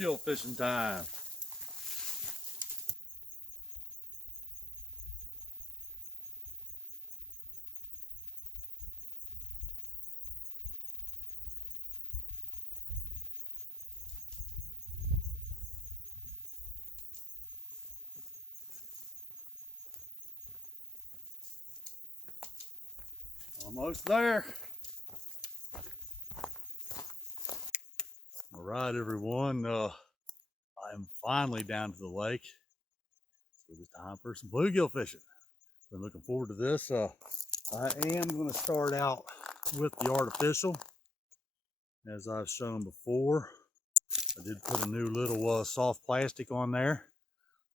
bluegill fishing time. Almost there. All right, everyone. I'm finally down to the lake. So it's time for some bluegill fishing. Been looking forward to this. I am going to start out with the artificial, as I've shown before. I did put a new little soft plastic on there,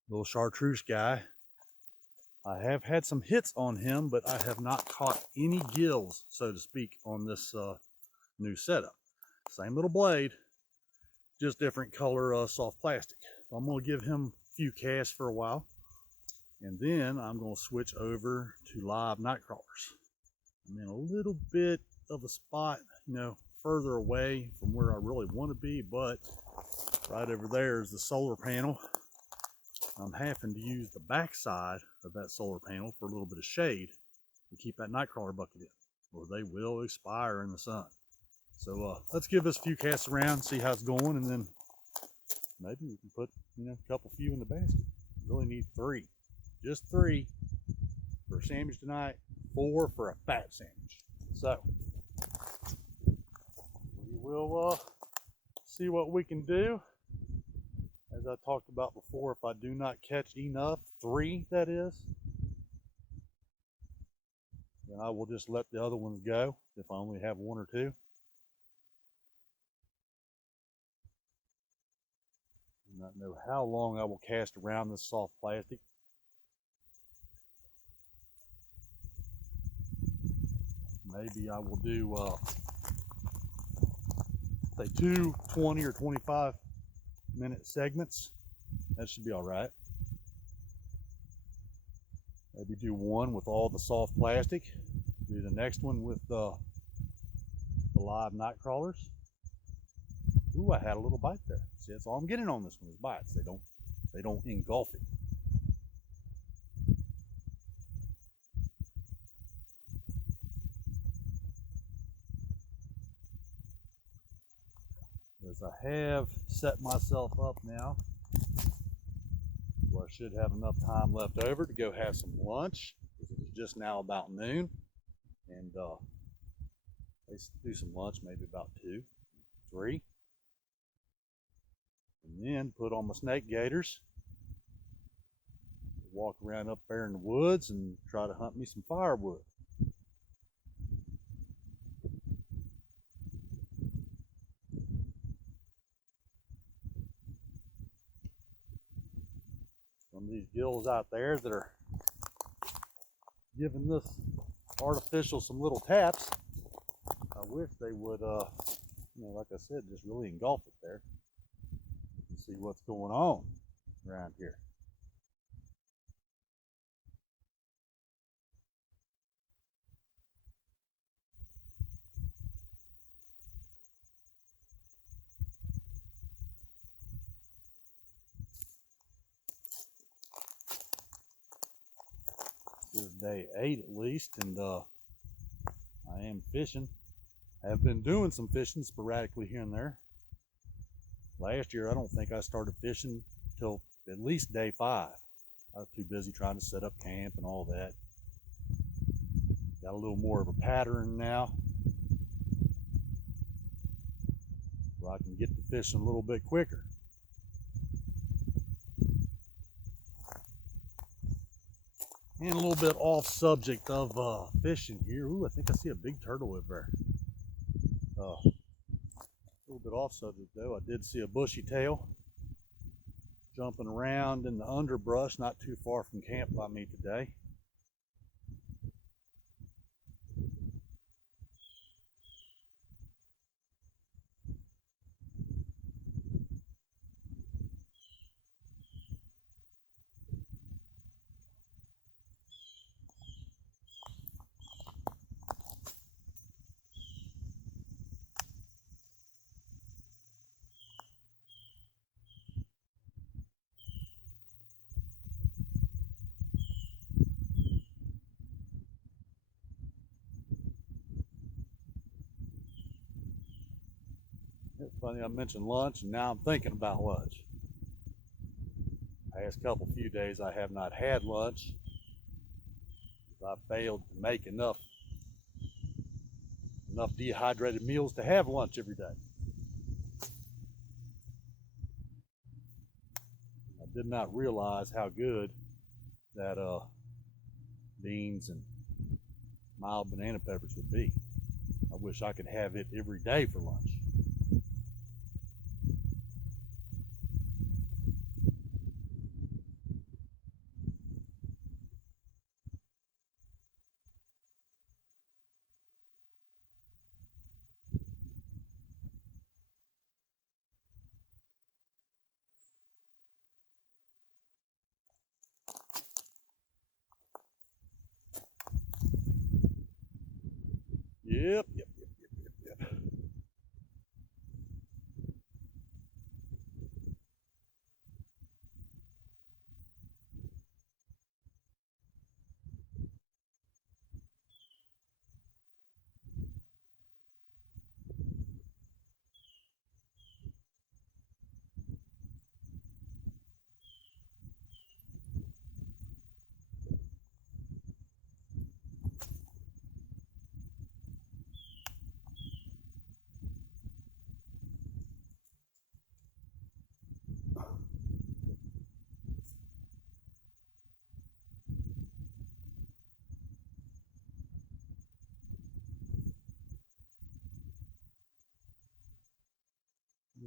little chartreuse guy. I have had some hits on him, but I have not caught any gills, so to speak, on this new setup. Same little blade, just different color soft plastic. I'm going to give him a few casts for a while, and then I'm going to switch over to live night crawlers. I'm in a little bit of a spot, further away from where I really want to be, but right over there is the solar panel. I'm having to use the back side of that solar panel for a little bit of shade to keep that night crawler bucket in, or they will expire in the sun. So let's give this a few casts around, see how it's going, and then maybe we can put a couple few in the basket. Really need 3, just 3 for a sandwich tonight, 4 for a fat sandwich. So we will see what we can do. As I talked about before, if I do not catch enough, 3 that is, then I will just let the other ones go if I only have 1 or 2. I do not know how long I will cast around this soft plastic. Maybe I will do say 2 20 or 25-minute segments. That should be all right. Maybe do 1 with all the soft plastic. Do the next one with the live night crawlers. Ooh, I had a little bite there. See, that's all I'm getting on this one is bites. They don't engulf it. As I have set myself up now, where I should have enough time left over to go have some lunch. It's just now about noon, and let's do some lunch, maybe about 2, 3, and then put on my snake gaiters, walk around up there in the woods and try to hunt me some firewood. Some of these gills out there that are giving this artificial some little taps, I wish they would, like I said, just really engulf it there. You can see what's going on around here. This is day 8 at least, and I am fishing. I have been doing some fishing sporadically here and there. Last year, I don't think I started fishing till at least day 5. I was too busy trying to set up camp and all that. Got a little more of a pattern now, where I can get to fishing a little bit quicker. And a little bit off subject of fishing here. Ooh, I think I see a big turtle over there. A little bit off subject though. I did see a bushy tail jumping around in the underbrush not too far from camp by me today. Funny, I mentioned lunch, and now I'm thinking about lunch. Past few days, I have not had lunch. I failed to make enough dehydrated meals to have lunch every day. I did not realize how good that beans and mild banana peppers would be. I wish I could have it every day for lunch. Yep, yep, yep, yep, yep, yep.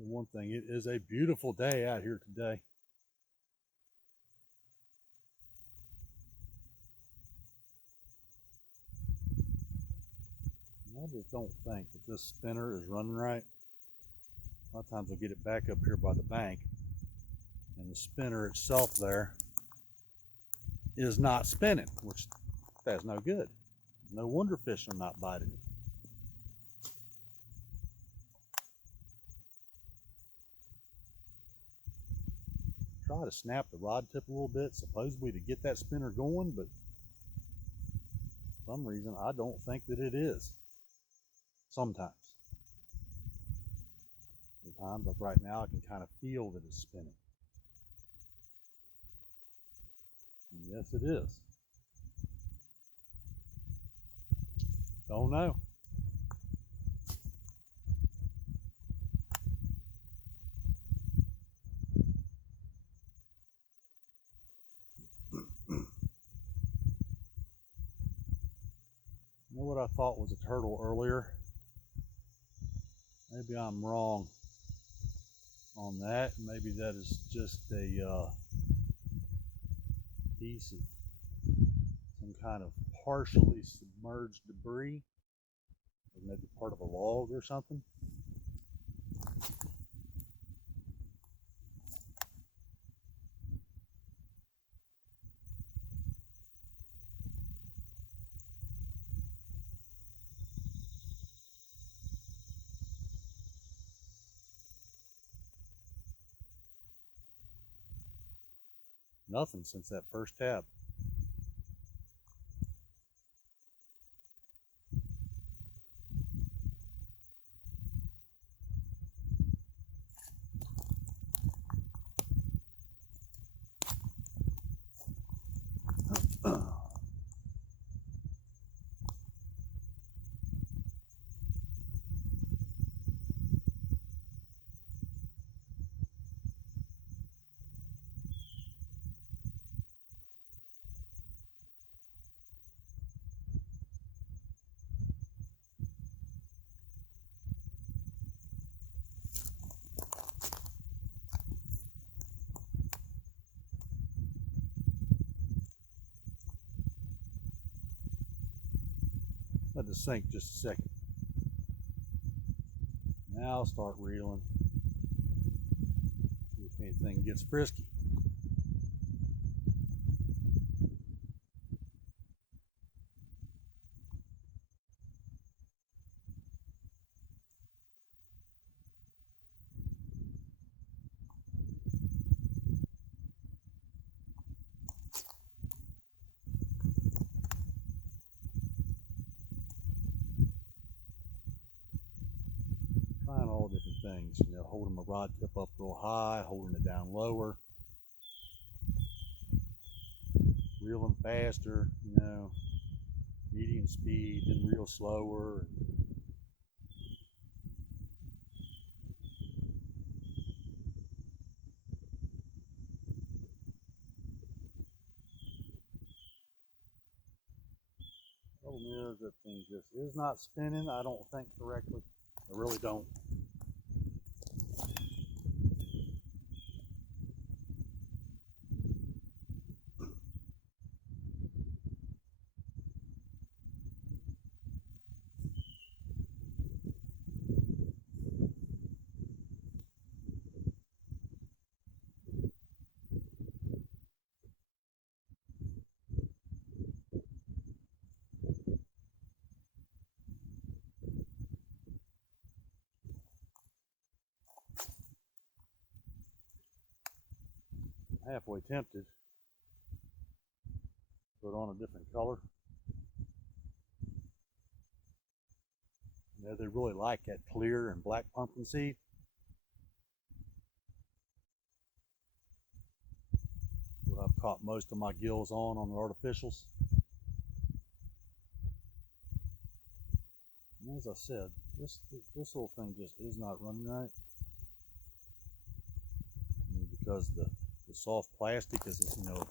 One thing, it is a beautiful day out here today. I just don't think that this spinner is running right. A lot of times I'll get it back up here by the bank, and the spinner itself there is not spinning, which that's no good. No wonder fish are not biting it. Try to snap the rod tip a little bit, supposedly to get that spinner going, but for some reason I don't think that it is. Sometimes. Sometimes, like right now, I can kind of feel that it's spinning. And yes, it is. Don't know. You know what I thought was a turtle earlier? Maybe I'm wrong on that. Maybe that is just a piece of some kind of partially submerged debris, or maybe part of a log or something. Nothing since that first tab. Let it sink just a second. Now I'll start reeling. See if anything gets frisky. Trying all different things, you know, holding my rod tip up real high, holding it down lower, reeling faster, you know, medium speed, then reel slower. Problem is that thing just is not spinning, I don't think, correctly. I really don't. Halfway tempted to put on a different color. You know, they really like that clear and black pumpkin seed. What I've caught most of my gills on the artificials. And as I said, this little thing just is not running right. Because the soft plastic is, you know,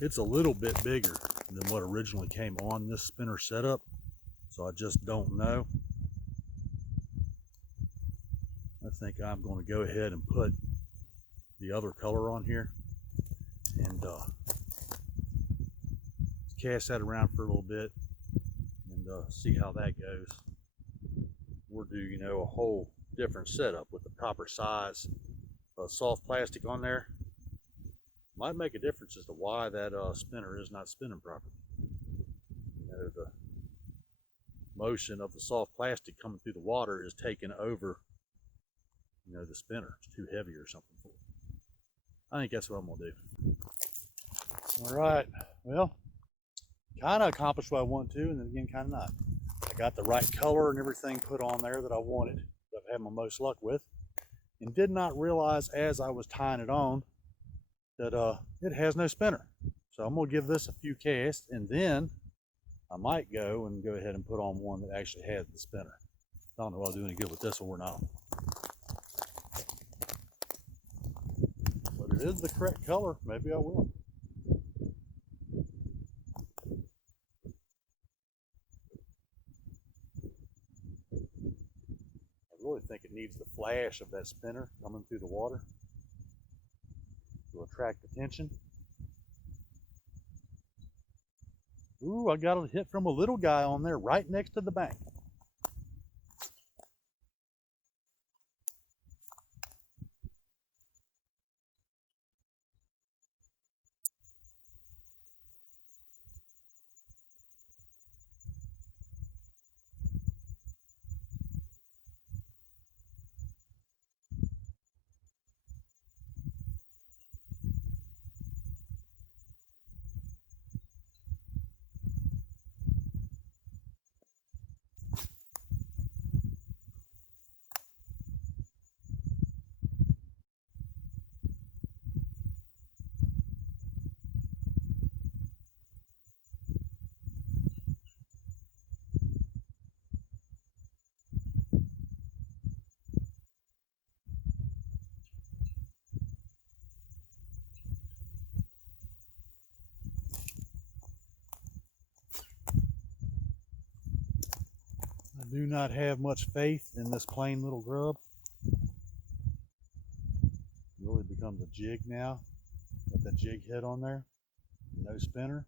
it's a little bit bigger than what originally came on this spinner setup, so I just don't know. I think I'm going to go ahead and put the other color on here and cast that around for a little bit and see how that goes. We'll do, you know, a whole different setup with the proper size soft plastic on there. Might make a difference as to why that spinner is not spinning properly. You know, the motion of the soft plastic coming through the water is taking over, you know, the spinner. It's too heavy or something for it. I think that's what I'm gonna do. All right, well, kind of accomplished what I want to, and then again, kind of not. I got the right color and everything put on there that I wanted, that I've had my most luck with, and did not realize as I was tying it on that it has no spinner. So I'm gonna give this a few casts, and then I might go ahead and put on one that actually has the spinner. I don't know if I'll do any good with this one or not. But it is the correct color. Maybe I will. I really think it needs the flash of that spinner coming through the water to attract attention. Ooh, I got a hit from a little guy on there right next to the bank. I do not have much faith in this plain little grub. It really becomes a jig now. Got that jig head on there, no spinner.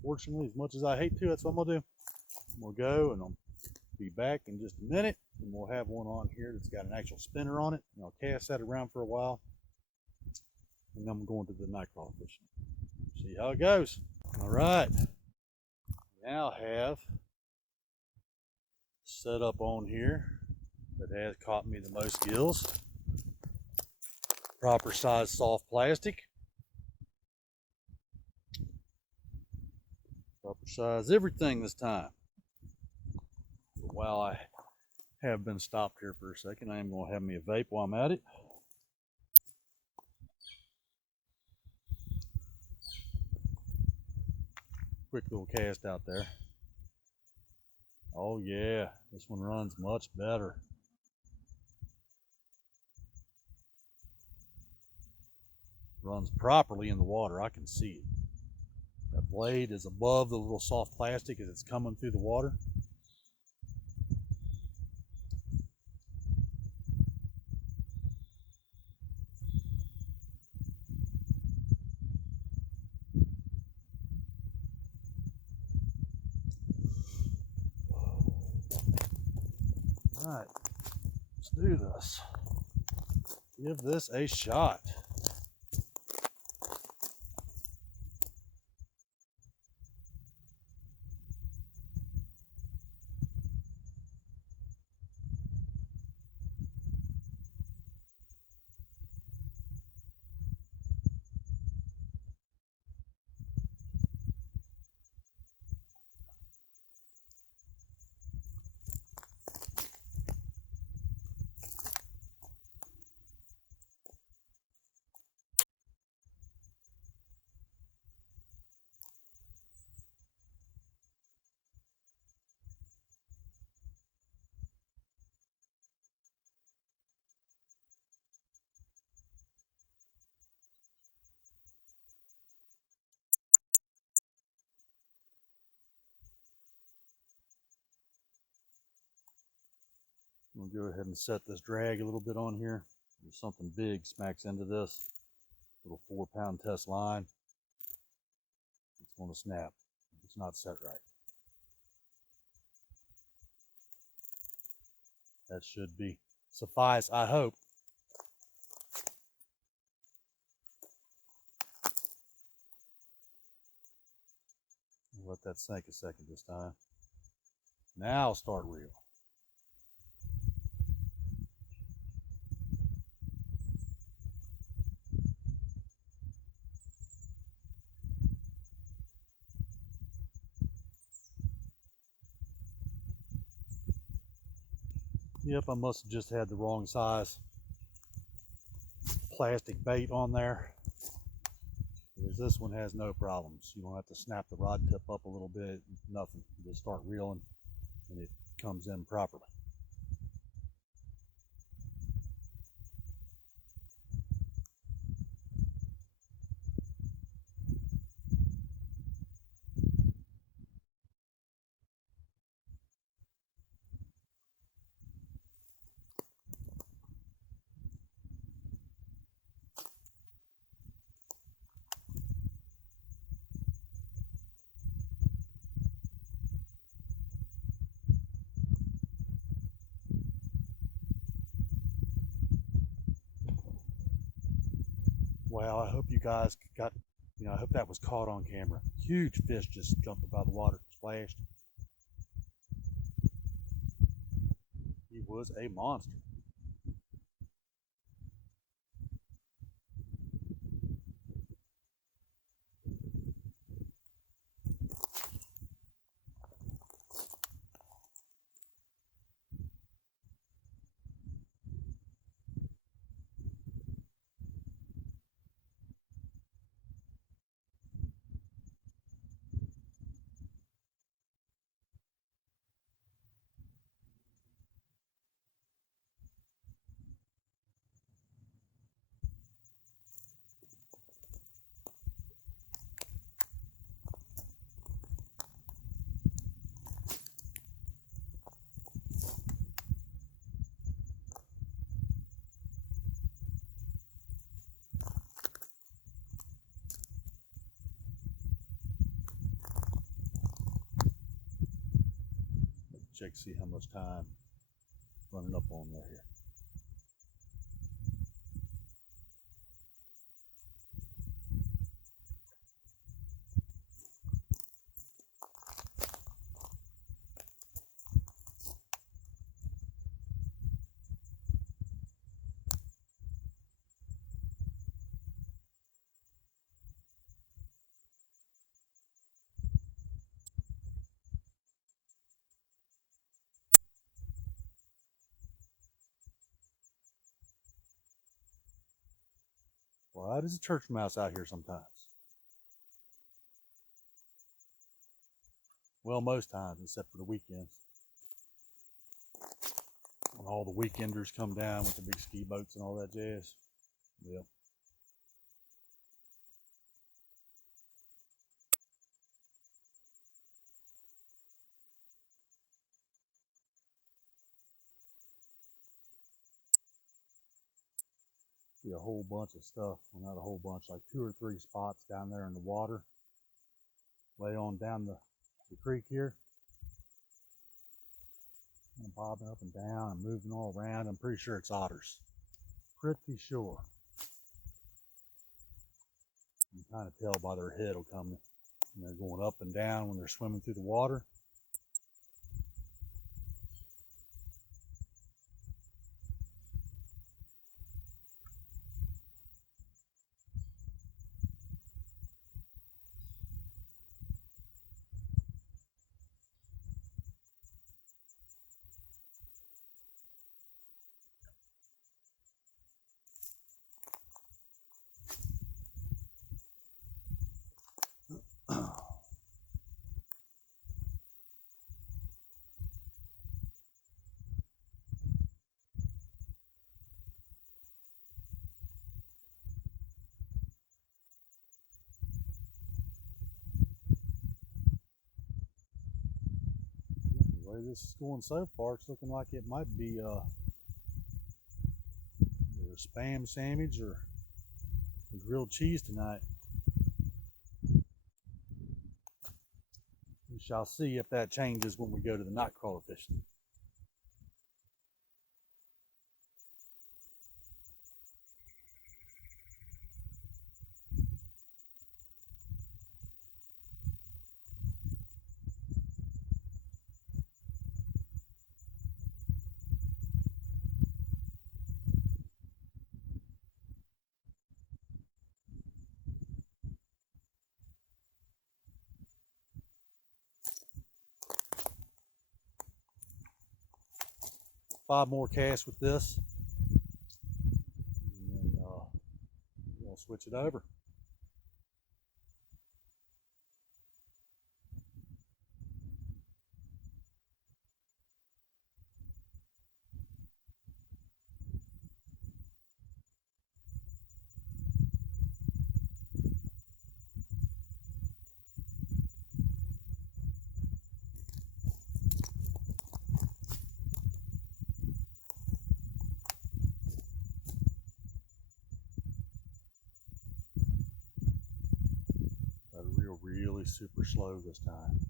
Fortunately, as much as I hate to, that's what I'm gonna do. I'm gonna go and I'll be back in just a minute, and we'll have one on here that's got an actual spinner on it, and I'll cast that around for a while, and then I'm going to the night crawler fishing. See how it goes. All right, now have set up on here that has caught me the most gills. Proper size soft plastic. Proper size everything this time. But while I have been stopped here for a second, I am going to have me a vape while I'm at it. Quick little cast out there. Oh yeah, this one runs much better. Runs properly in the water, I can see it. That blade is above the little soft plastic as it's coming through the water. All right, let's do this. Give this a shot. We'll go ahead and set this drag a little bit on here. If something big smacks into this little 4-pound test line, it's going to snap. It's not set right. That should be suffice, I hope. Let that sink a second this time. Now start reel. Yep, I must have just had the wrong size plastic bait on there. Because this one has no problems. You don't have to snap the rod tip up a little bit, nothing. You just start reeling and it comes in properly. Wow, I hope you guys got, I hope that was caught on camera. Huge fish just jumped up out of the water, splashed. He was a monster. Check to see how much time running up on there here. Quiet as a church mouse out here sometimes. Well, most times, except for the weekends. When all the weekenders come down with the big ski boats and all that jazz. Yep. See a whole bunch of stuff. Well, not a whole bunch, like 2 or 3 spots down there in the water. Lay on down the creek here. And bobbing up and down and moving all around. I'm pretty sure it's otters. Pretty sure. You can kind of tell by their head will come. And they're going up and down when they're swimming through the water. The way this is going so far, it's looking like it might be either a spam sandwich or a grilled cheese tonight. We shall see if that changes when we go to the night crawler fishing. Five more casts with this, and then we'll switch it over. Got a really super slow this time.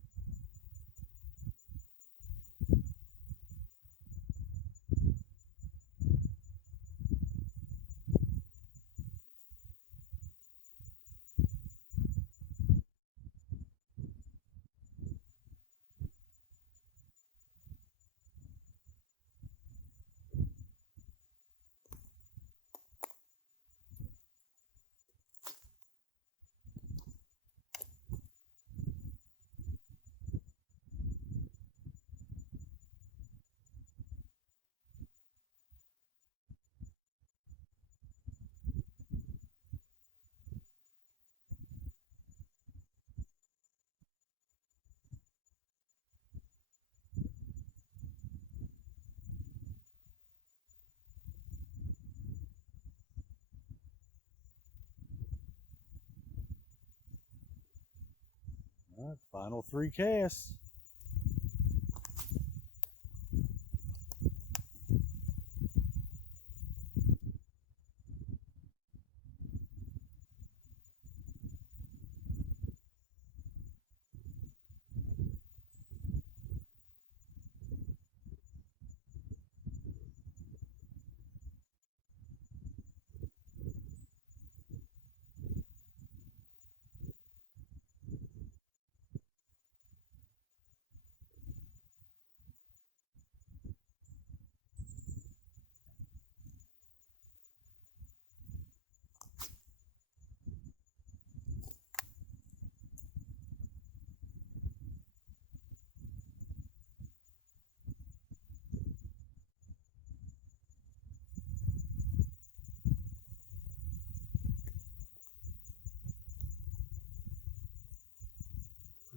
All right, final 3 casts.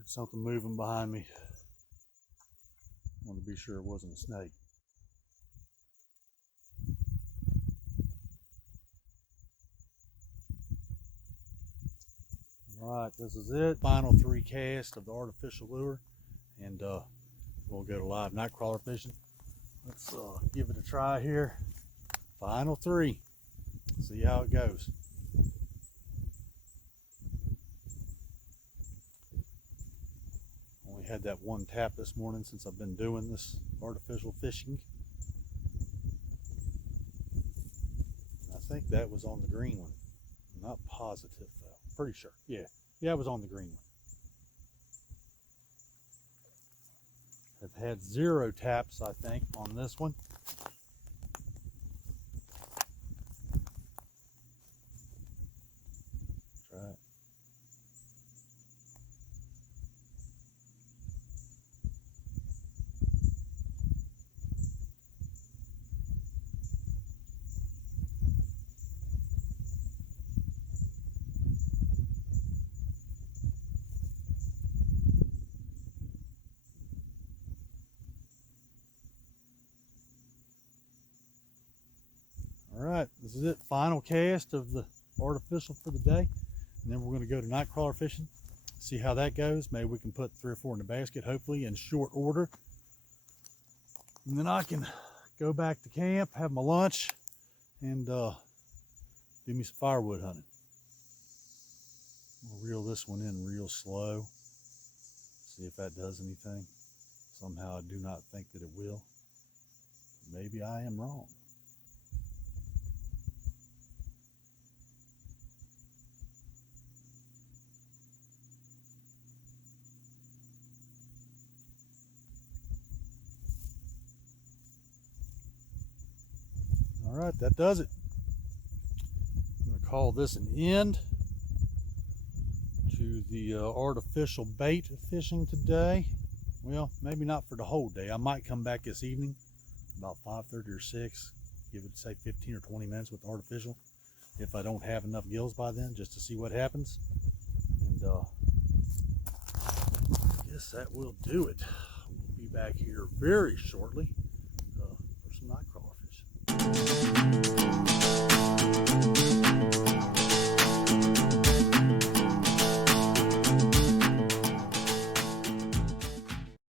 Something moving behind me. I want to be sure it wasn't a snake. All right, this is it. Final 3 casts of the artificial lure, and we'll go to live night crawler fishing. Let's give it a try here. Final 3. See how it goes. Only had that one tap this morning since I've been doing this artificial fishing. I think that was on the green one. I'm not positive though. Pretty sure. Yeah, it was on the green one. I've had 0 taps, I think, on this one. Try it. All right, this is it. Final cast of the artificial for the day. And then we're going to go to night crawler fishing, see how that goes. Maybe we can put 3 or 4 in the basket, hopefully in short order. And then I can go back to camp, have my lunch, and do me some firewood hunting. We'll reel this one in real slow, see if that does anything. Somehow I do not think that it will. Maybe I am wrong. All right, that does it. I'm going to call this an end to the artificial bait fishing today. Well, maybe not for the whole day. I might come back this evening about 5:30 or 6, give it, say, 15 or 20 minutes with the artificial if I don't have enough gills by then, just to see what happens. And I guess that will do it. We'll be back here very shortly